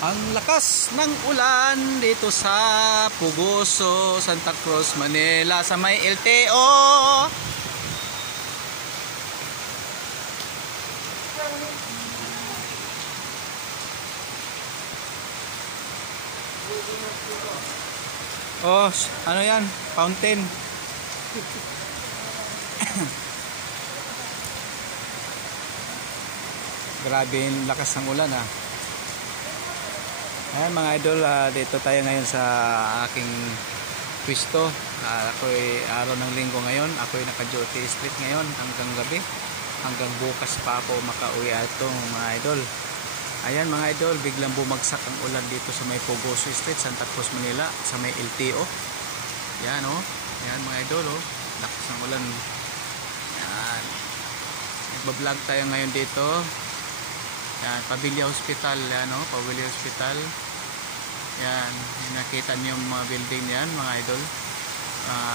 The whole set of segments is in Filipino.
Ang lakas ng ulan dito sa Pugoso, Santa Cruz, Manila sa may LTO. Oh, ano yan? Fountain. Grabe yung lakas ng ulan ah. Ayan mga idol, dito tayo ngayon sa aking pwesto. Ako'y araw ng linggo ngayon. Ako'y naka-duty street ngayon hanggang gabi. Hanggang bukas pa ako makauwi ito mga idol. Ayan mga idol, biglang bumagsak ang ulan dito sa may Pugoso Street, Santa Cruz, Manila, sa may LTO. Yan oh. Ayan mga idol oh. Lakas ng ulan. Ayan. Nagbablog tayo ngayon dito. Yan, Pavilla Hospital, yan o, Pavilla Hospital. Yan, nakita niyo yung mga building yan, mga idol.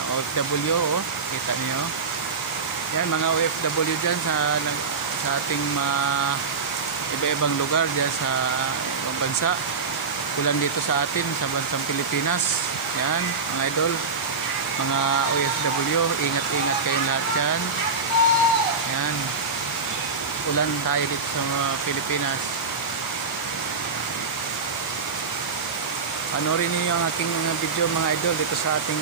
OFW, oh, kita niyo. Yan, mga OFW dyan sa ating iba-ibang lugar dyan sa ibang bansa. Kulang dito sa atin, sa bansang Pilipinas. Yan, mga idol. Mga OFW, ingat-ingat kayong lahat dyan. Yan. Ulan tayo dito sa Pilipinas. Panoorin niyo ang aking video mga idol dito sa ating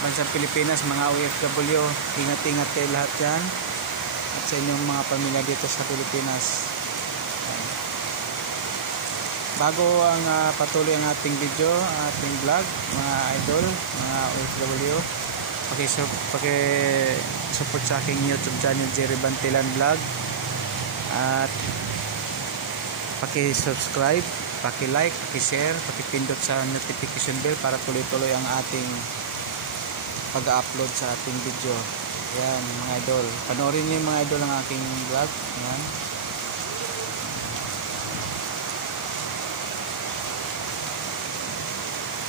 bansang Pilipinas, mga OFW. Ingat-ingat kayo lahat dyan at sa inyong mga pamilya dito sa Pilipinas. Bago ang patuloy ang ating video, ating vlog, mga idol, mga OFW, paki-support sa aking YouTube channel, Jerry Bantilan Vlog, at paki-subscribe, paki-like, paki-share, paki-pindot sa notification bell para tuloy-tuloy ang ating pag-upload sa ating video. Yan mga idol, panoorin niyo mga idol ang aking vlog. Yan.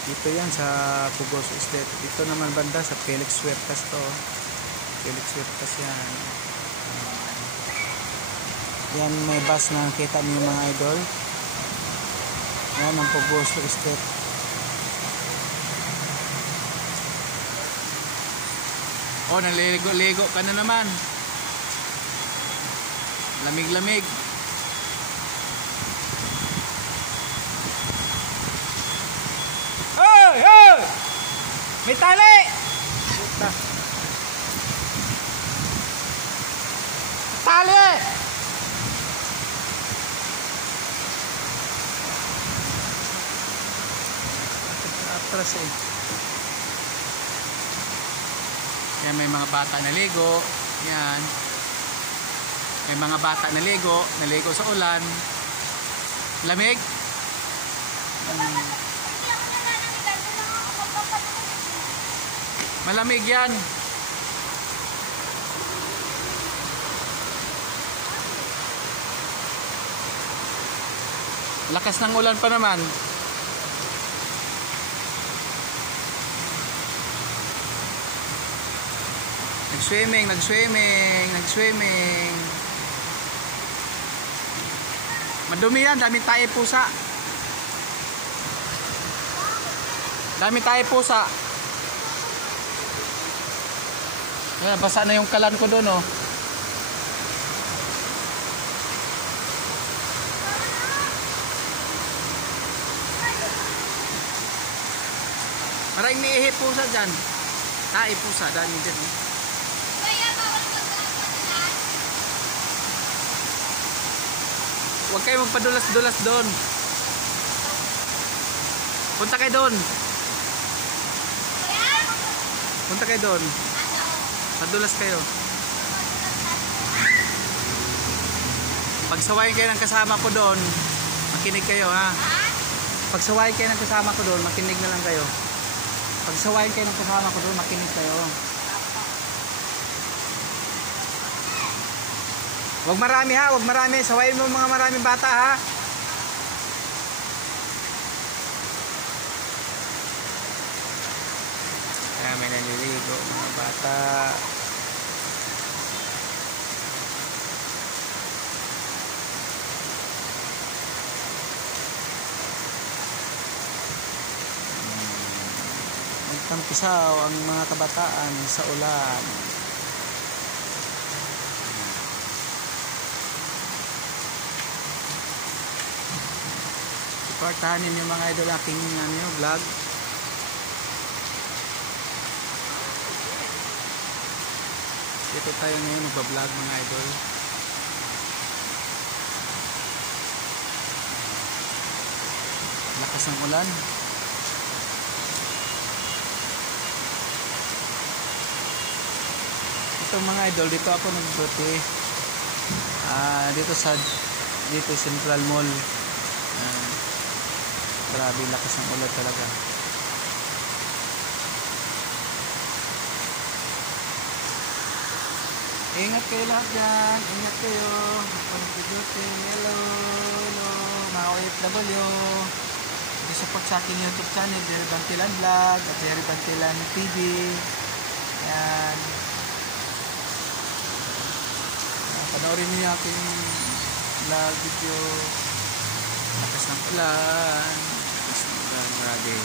Dito yan sa Pugoso Street. Dito naman banda sa Felix Huertas to. Felix Huertas yan. Yan may bus na kita niyo mga idol. Yan ang Pugoso Street. Oh, naliligo-ligo ka na naman. Lamig-lamig. Hey! May tali! Tali! Atras eh. Yan, may mga bata naligo. Yan. May mga bata naligo sa ulan. Lamig? Malamig yan. Lakas ng ulan pa naman. Nag-swimming. Madumi yan, dami tayo pusa. Ayan, basa na yung kalan ko doon oh. Maraming may pusa dyan. Tae pusa, dami dyan oh. Huwag kayo magpadulas-dulas doon. Punta kayo doon. Padulas kayo. Pagsawayin kayo ng kasama ko doon, makinig kayo ha. Pagsawayin kayo ng kasama ko doon, makinig na lang kayo. Pagsawayin kayo ng kasama ko doon, makinig kayo. Huwag marami. Sawayin mo mga maraming bata ha. Kaya may naliligo mga bata. tampisaw ang mga kabataan sa ulan. Suportahan ninyo mga idol aking vlog. Dito tayo ngayon magbablog mga idol. Lakas ng ulan. Ito mga idol, dito ako nag-duty. Dito Central Mall. Grabe lakas ng ulan talaga. Ingat kayo lahat dyan. Ingat kayo. Pag-duty. Hello. Hello. Mga OFW. Support sa aking YouTube channel, Jerry Bantilan Vlog at Jerry Bantilan TV. Ayan. Panoorin niyo aking vlog video. Lakas ng ulan. Lakas ng ulan. Grabe.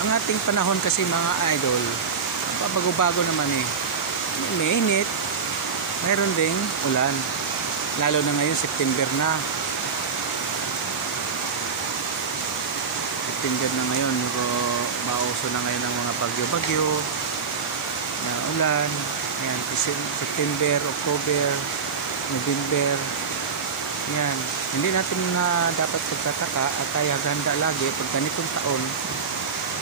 Ang ating panahon kasi mga idol, bago-bago naman eh. May init. Mayroon ding ulan. Lalo na ngayon, September na. September na ngayon, mauso na ngayon ang mga bagyo-bagyo na ulan. Yan, September, October, November. Yan, hindi natin na dapat pagtataka at tayo haganda lagi pag ganitong taon.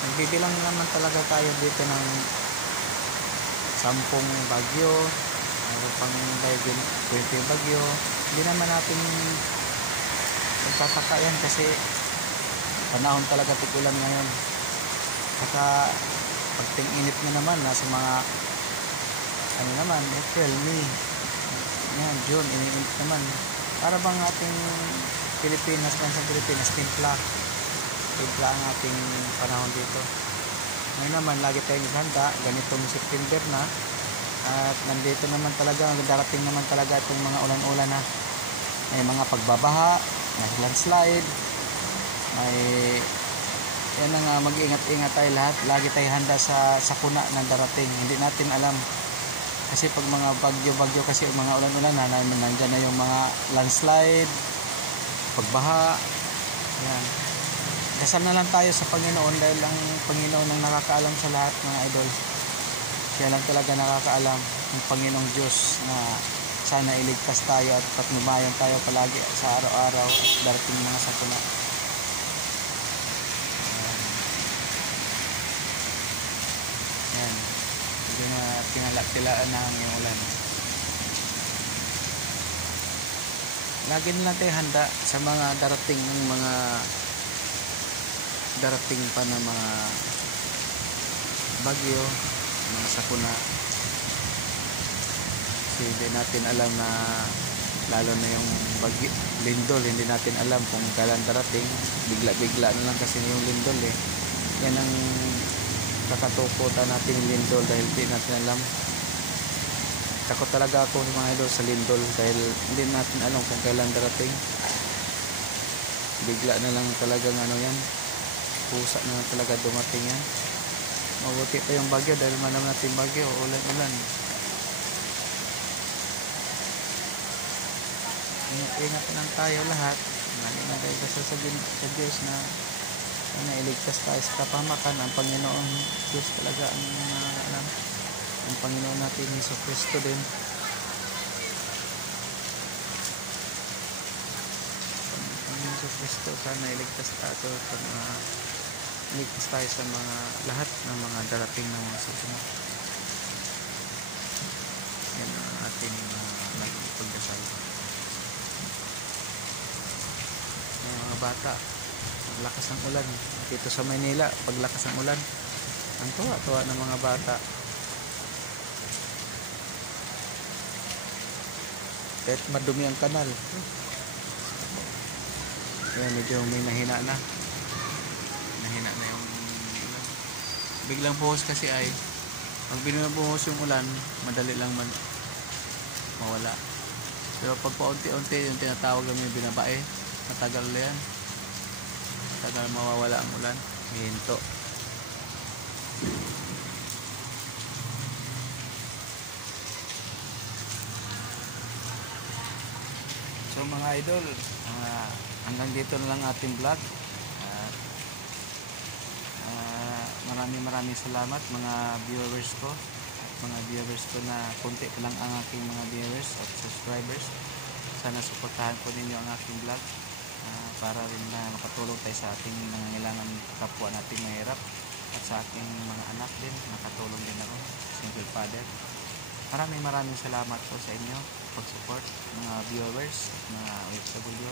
Nagbibilang naman talaga tayo dito ng 10 bagyo, pang 20 bagyo. Hindi naman natin pagtataka yan kasi panahon talaga tigulan ngayon. Saka pagting init na naman nasa mga April, May, yan, June, iniinit naman. Para bang ating Pilipinas, bansang Pilipinas, timpla ang ating panahon dito. Ngayon naman lagi tayong handa, ganitong September na, at nandito naman talaga, darating naman talaga itong mga ulan-ulan na may mga pagbabaha, may landslide, yan na nga, mag-ingat-ingat tayo lahat. Lagi tayo handa sa sakuna ng darating. Hindi natin alam kasi pag mga bagyo-bagyo kasi mga ulan-ulan nandyan na yung mga landslide, pagbaha. Yan, dasal na lang tayo sa Panginoon dahil ang Panginoon ang nakakaalam sa lahat mga idol. Siya lang talaga nakakaalam, ang Panginoong Diyos, na sana iligtas tayo at patnubayan tayo palagi sa araw-araw at darating mga sakuna. Yan, hindi na tinala-tilaan na yung ulan. Lagi na lang tayo handa sa mga darating ng mga darating pa na mga bagyo, mga sakuna. Kasi hindi natin alam na lalo na yung bagyo, lindol, hindi natin alam kung kailan darating. Bigla-bigla na lang kasi yung lindol eh. Yan ang kakatukutan natin yung lindol dahil hindi natin alam. Takot talaga ako mga idol sa lindol dahil hindi natin alam kung kailan darating. Bigla na lang talagang yan, pusa na lang talaga dumating yan. Mabuti pa yung bagyo dahil manam natin bagyo, ulan-ulan. Ingat lang tayo lahat. Lagi tayo dasal sa Diyos na iligtas tayo sa kapahamakan. Ang Panginoon Diyos talaga ang alam. Ang Panginoon natin Hesus Kristo din. Ang Hesus Kristo sana iligtas tayo iligtas tayo sa mga lahat ng mga darating na mga susunod. Yan ang ating laging pagdasal. Mga bata, paglakas ng ulan dito sa Manila, paglakas ng ulan, ang tuwa-tuwa ng mga bata. Kahit madumi ang kanal, kaya medyo may nahina na yung ulan. Biglang buhos kasi ay pag binubuhos yung ulan, madali lang mawala. Pero pag paunti-unti yung tinatawag namin yung binabae, matagal na yan. tagal mawawala ang ulan, hinto. So mga idol, hanggang dito na lang ating vlog. Maraming salamat mga viewers ko, na konti pa lang ang aking mga viewers at subscribers. Sana suportahan po ninyo ang aking vlog para rin na makatulong tayo sa ating nangangailangan kapwa natin mahirap, at sa aking mga anak din, nakatulong din ako, single father. Maraming salamat po sa inyo pag-support mga viewers, mga OFW.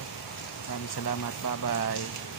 Maraming salamat, bye bye.